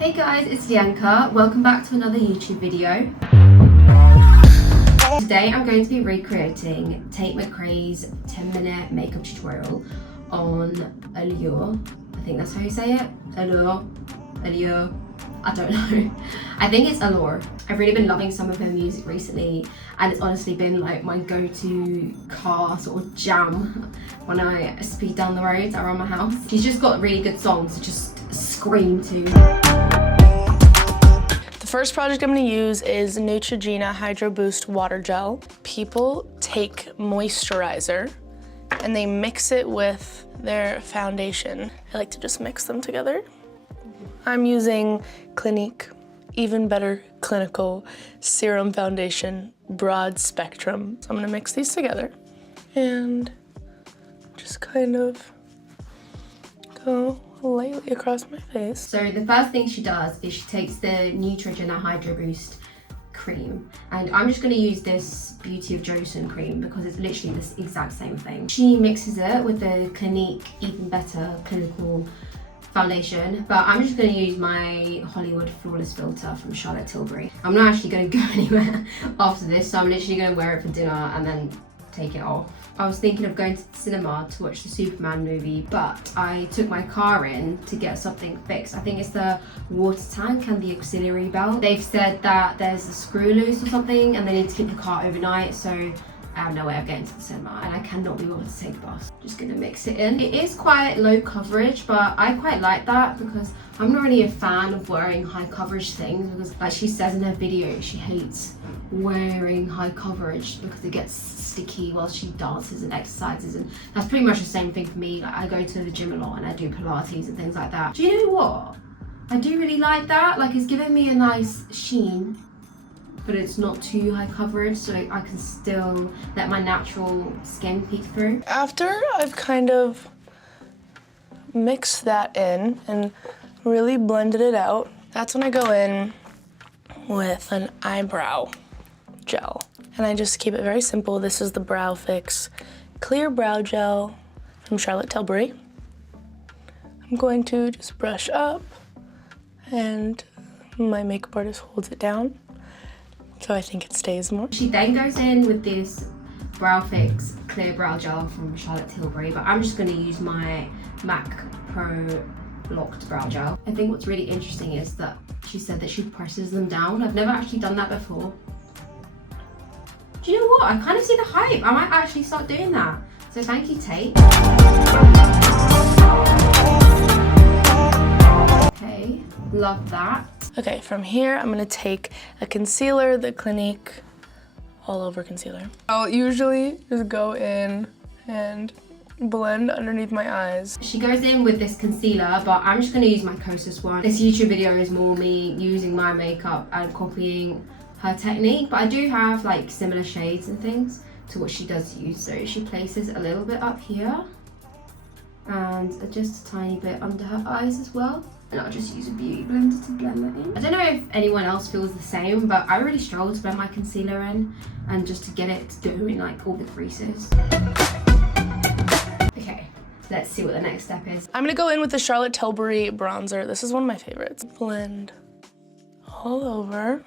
Hey guys, it's Bianca. Welcome back to another YouTube video. Today I'm going to be recreating Tate McRae's 10-minute makeup tutorial on Allure. I think that's how you say it. Allure. I don't know. I think it's Allure. I've really been loving some of her music recently, and it's honestly been like my go-to car sort of jam when I speed down the roads around my house. She's just got really good songs to just scream to. The first project I'm going to use is Neutrogena Hydro Boost Water Gel. People take moisturizer and they mix it with their foundation. I like to just mix them together. I'm using Clinique Even Better Clinical Serum Foundation Broad Spectrum. So I'm going to mix these together and just kind of go lightly across my face. So the first thing she does is she takes the Neutrogena Hydro Boost cream, and I'm just going to use this Beauty of Joseon cream because it's literally this exact same thing. She mixes it with the Clinique Even Better Clinical foundation, but I'm just going to use my Hollywood Flawless filter from Charlotte Tilbury. I'm not actually going to go anywhere after this, so I'm literally going to wear it for dinner and then take it off. I was thinking of going to the cinema to watch the Superman movie, but I took my car in to get something fixed. I think it's the water tank and the auxiliary belt. They've said that there's a screw loose or something and they need to keep the car overnight, so I have no way of getting to the cinema and I cannot be able to take a bus. Just gonna mix it in. It is quite low coverage, but I quite like that because I'm not really a fan of wearing high coverage things, because like she says in her video, she hates wearing high coverage because it gets sticky while she dances and exercises, and that's pretty much the same thing for me. Like I go to the gym a lot and I do Pilates and things like that. Do you know what? I do really like that. Like it's giving me a nice sheen, but it's not too high coverage, so I can still let my natural skin peek through. After I've kind of mixed that in and really blended it out, that's when I go in with an eyebrow gel. And I just keep it very simple. This is the Brow Fix Clear Brow Gel from Charlotte Tilbury. I'm going to just brush up, and my makeup artist holds it down, so I think it stays more. She then goes in with this Brow Fix Clear Brow Gel from Charlotte Tilbury, but I'm just going to use my MAC Pro Locked Brow Gel. I think what's really interesting is that she said that she presses them down. I've never actually done that before. Do you know what? I kind of see the hype. I might actually start doing that. So thank you, Tate. Okay, love that. Okay, from here, I'm gonna take a concealer, the Clinique All Over Concealer. I'll usually just go in and blend underneath my eyes. She goes in with this concealer, but I'm just gonna use my Kosas one. This YouTube video is more me using my makeup and copying her technique, but I do have like similar shades and things to what she does use. So she places a little bit up here and just a tiny bit under her eyes as well. And I'll just use a beauty blender to blend that in. I don't know if anyone else feels the same, but I really struggle to blend my concealer in and just to get it to go in like all the creases. Okay, let's see what the next step is. I'm gonna go in with the Charlotte Tilbury bronzer. This is one of my favorites. Blend all over.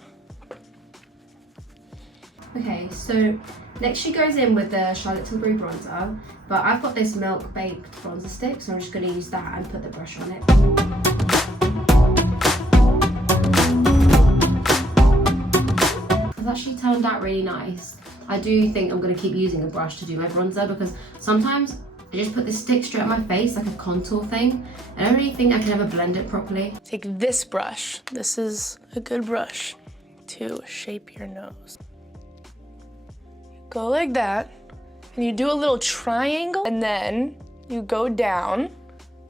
Okay, so next she goes in with the Charlotte Tilbury bronzer, but I've got this Milk Baked bronzer stick, so I'm just going to use that and put the brush on it. It's actually turned out really nice. I do think I'm going to keep using a brush to do my bronzer because sometimes I just put the stick straight on my face like a contour thing. I don't really think I can ever blend it properly. Take this brush. This is a good brush to shape your nose. Go like that, and you do a little triangle, and then you go down,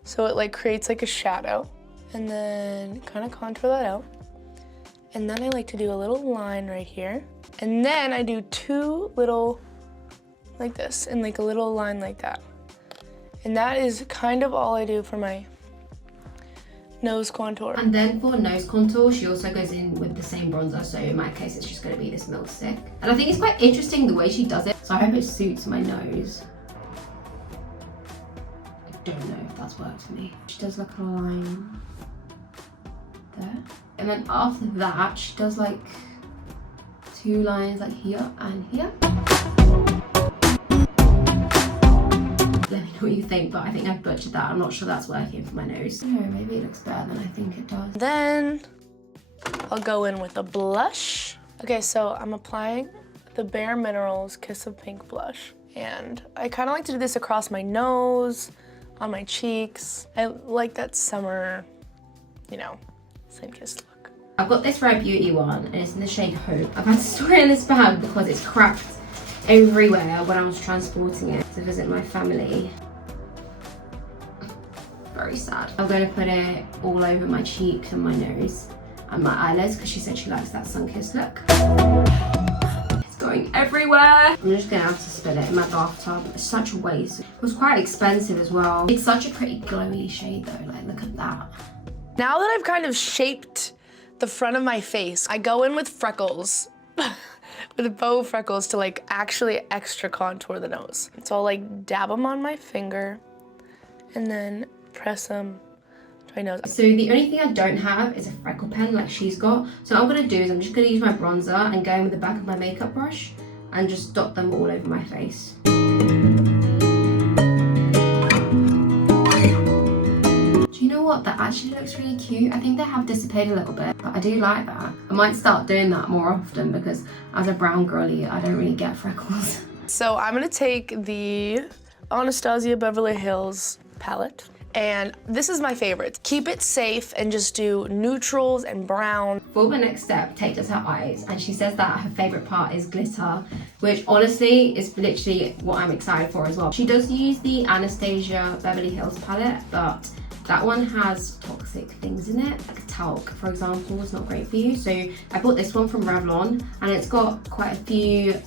so it like creates like a shadow, and then kind of contour that out. And then I like to do a little line right here, and then I do two little, like this, and like a little line like that. And that is kind of all I do for my nose contour. And then for nose contour, she also goes in with the same bronzer, so in my case it's just going to be this Milk Stick. And I think it's quite interesting the way she does it, so I hope it suits my nose. I don't know if that's worked for me. She does like a line there. And then after that, she does like 2 lines like here and here. Let me know what you think, but I think I've butchered that. I'm not sure that's working for my nose. No, maybe it looks better than I think it does. Then I'll go in with a blush. Okay, so I'm applying the Bare Minerals Kiss of Pink blush. And I kind of like to do this across my nose, on my cheeks. I like that summer, you know, sun-kissed look. I've got this Rare Beauty one, and it's in the shade Hope. I've had to store it in this bag because it's cracked everywhere when I was transporting it to visit my family. Very sad. I'm going to put it all over my cheeks and my nose and my eyelids because she said she likes that sun-kissed look. It's going everywhere. I'm just going to have to spill it in my bathtub. It's such a waste. It was quite expensive as well. It's such a pretty glowy shade though, like look at that. Now that I've kind of shaped the front of my face, I go in with freckles. With bow freckles to like actually extra contour the nose. So I'll like dab them on my finger and then press them to my nose. So the only thing I don't have is a freckle pen like she's got. So what I'm gonna do is I'm just gonna use my bronzer and go in with the back of my makeup brush and just dot them all over my face. What, that actually looks really cute. I think they have dissipated a little bit, but I do like that. I might start doing that more often because as a brown girly, I don't really get freckles. So I'm gonna take the Anastasia Beverly Hills palette, and this is my favorite. Keep it safe and just do neutrals and brown. For the next step, Tate does her eyes, and she says that her favorite part is glitter, which honestly is literally what I'm excited for as well. She does use the Anastasia Beverly Hills palette, but that one has toxic things in it, like talc, for example, is not great for you. So I bought this one from Revlon, and it's got quite a few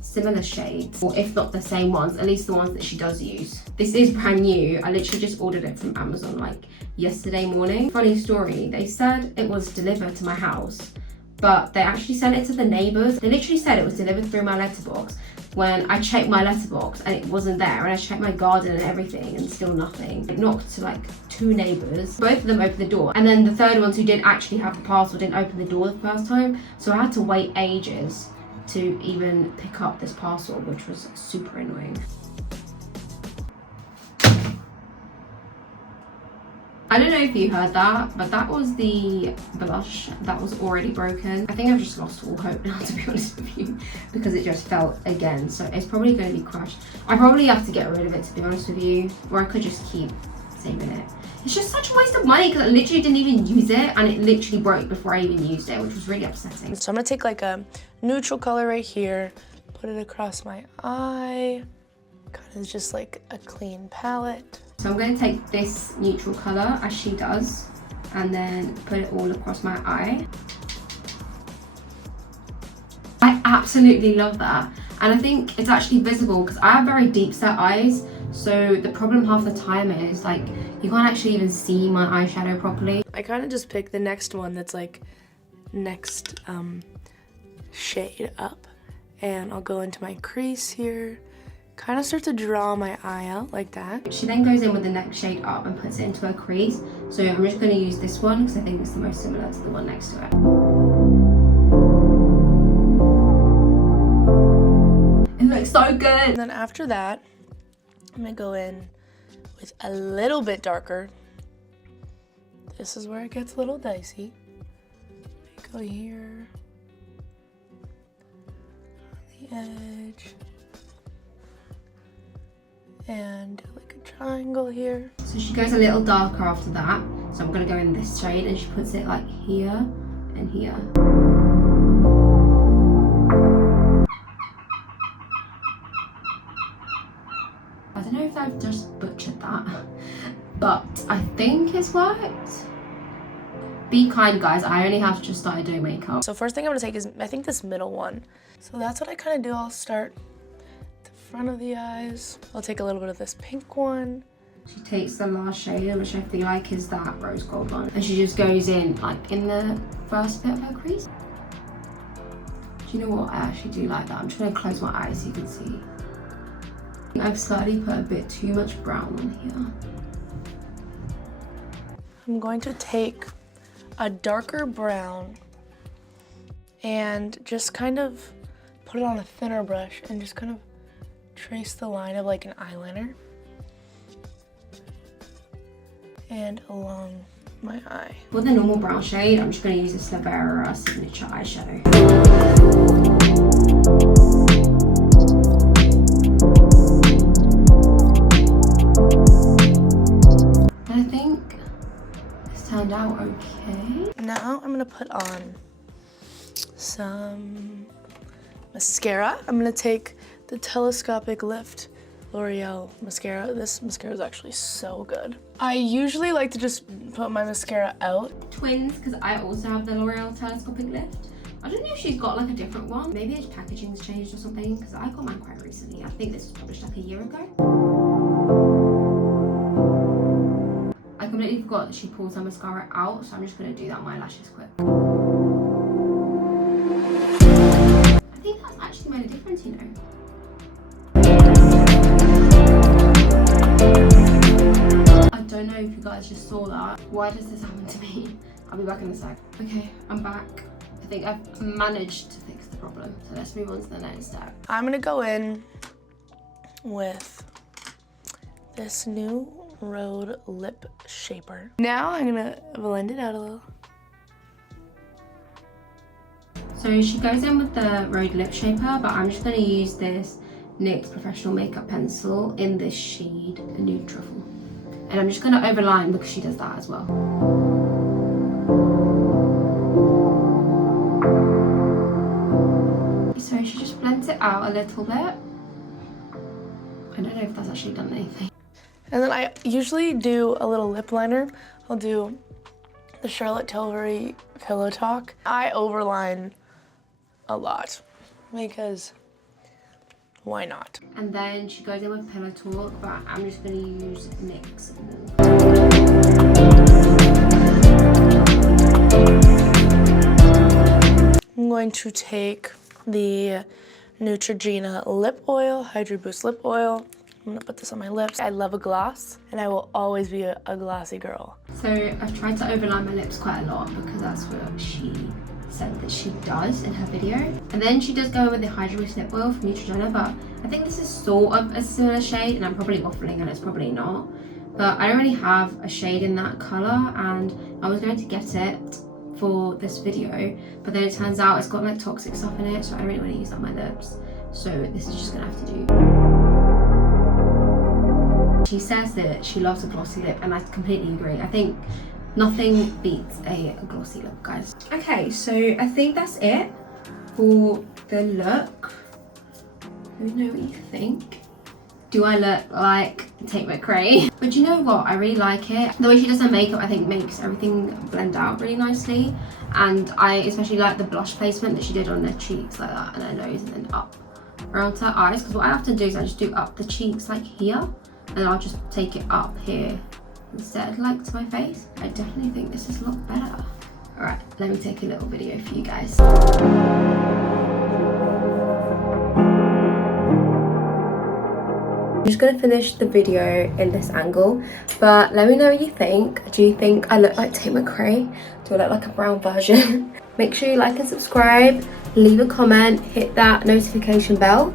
similar shades, or if not the same ones, at least the ones that she does use. This is brand new. I literally just ordered it from Amazon like yesterday morning. Funny story, they said it was delivered to my house, but they actually sent it to the neighbors. They literally said it was delivered through my letterbox. When I checked my letterbox and it wasn't there, and I checked my garden and everything and still nothing. I knocked to like 2 neighbors, both of them opened the door, and then the third ones who did actually have the parcel didn't open the door the first time, so I had to wait ages to even pick up this parcel, which was super annoying. I don't know if you heard that, but that was the blush that was already broken. I think I've just lost all hope now, to be honest with you, because it just fell again. So it's probably going to be crushed. I probably have to get rid of it, to be honest with you, or I could just keep saving it. It's just such a waste of money because I literally didn't even use it, and it literally broke before I even used it, which was really upsetting. So I'm gonna take like a neutral color right here, put it across my eye, kind of just like a clean palette. So I'm going to take this neutral colour, as she does, and then put it all across my eye. I absolutely love that. And I think it's actually visible because I have very deep set eyes. So the problem half the time is like, you can't actually even see my eyeshadow properly. I kind of just pick the next one that's like next shade up. And I'll go into my crease here. Kind of start to draw my eye out like that. She then goes in with the next shade up and puts it into her crease. So I'm just going to use this one because I think it's the most similar to the one next to it. It looks so good. And then after that, I'm going to go in with a little bit darker. This is where it gets a little dicey. Go here, on the edge. And like a triangle here. So she goes a little darker after that. So I'm gonna go in this shade, and she puts it like here and here. I don't know if I've just butchered that, but I think it's worked. Be kind, guys. I only have just started doing makeup. So first thing I'm gonna take is, I think, this middle one. So that's what I kind of do. I'll start front of the eyes. I'll take a little bit of this pink one. She takes the last shade, which I feel like is that rose gold one, and she just goes in like in the first bit of her crease. Do you know what? I actually do like that. I'm just gonna close my eyes so you can see. I've slightly put a bit too much brown on here. I'm going to take a darker brown and just kind of put it on a thinner brush and just kind of trace the line of like an eyeliner and along my eye. For the normal brown shade, I'm just going to use the Allure signature eyeshadow. And I think this turned out okay. Now I'm going to put on some mascara. I'm going to take the Telescopic Lift L'Oreal mascara. This mascara is actually so good. I usually like to just put my mascara out. Twins, because I also have the L'Oreal Telescopic Lift. I don't know if she's got like a different one. Maybe its packaging's changed or something, because I got mine quite recently. I think this was published like a year ago. I completely forgot that she pulls her mascara out, so I'm just going to do that on my lashes quick. I think that's actually made a difference, you know. I don't know if you guys just saw that. Why does this happen to me? I'll be back in a sec. Okay, I'm back. I think I've managed to fix the problem. So let's move on to the next step. I'm gonna go in with this new Rhode Lip Shaper. Now I'm gonna blend it out a little. So she goes in with the Rhode Lip Shaper, but I'm just gonna use this NYX Professional Makeup Pencil in this shade, the Nude Truffle. And I'm just gonna overline because she does that as well. So she just blends it out a little bit. I don't know if that's actually done anything. And then I usually do a little lip liner. I'll do the Charlotte Tilbury Pillow Talk. I overline a lot because why not? And then she goes in with Pillow Talk, but I'm just going to use NYX more. I'm going to take the Neutrogena Lip Oil, Hydro Boost Lip Oil. I'm gonna put this on my lips. I love a gloss, and I will always be a glossy girl. So I've tried to overline my lips quite a lot because that's what she said that she does in her video. And then she does go in with the Hydro Boost Lip Oil from Neutrogena, but I think this is sort of a similar shade, and I'm probably waffling and it's probably not. But I don't really have a shade in that colour, and I was going to get it for this video, but then it turns out it's got like toxic stuff in it, so I don't really want to use that on my lips. So this is just gonna have to do. She says that she loves a glossy lip, and I completely agree. I think nothing beats a glossy lip, guys. Okay, so I think that's it for the look. Let me know what you think. Do I look like Tate McRae? But you know what? I really like it. The way she does her makeup, I think, makes everything blend out really nicely. And I especially like the blush placement that she did on her cheeks like that, and her nose, and then up around her eyes. Because what I often do is I just do up the cheeks like here, and I'll just take it up here instead, like to my face. I definitely think this is a lot better. All right, let me take a little video for you guys. I'm just gonna finish the video in this angle, but let me know what you think. Do you think I look like Tate McRae? Do I look like a brown version? Make sure you like and subscribe, leave a comment, hit that notification bell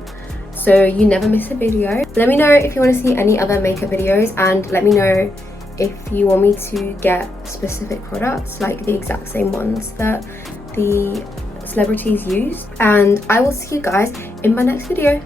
so you never miss a video. Let me know if you want to see any other makeup videos, and let me know if you want me to get specific products, like the exact same ones that the celebrities use. And I will see you guys in my next video.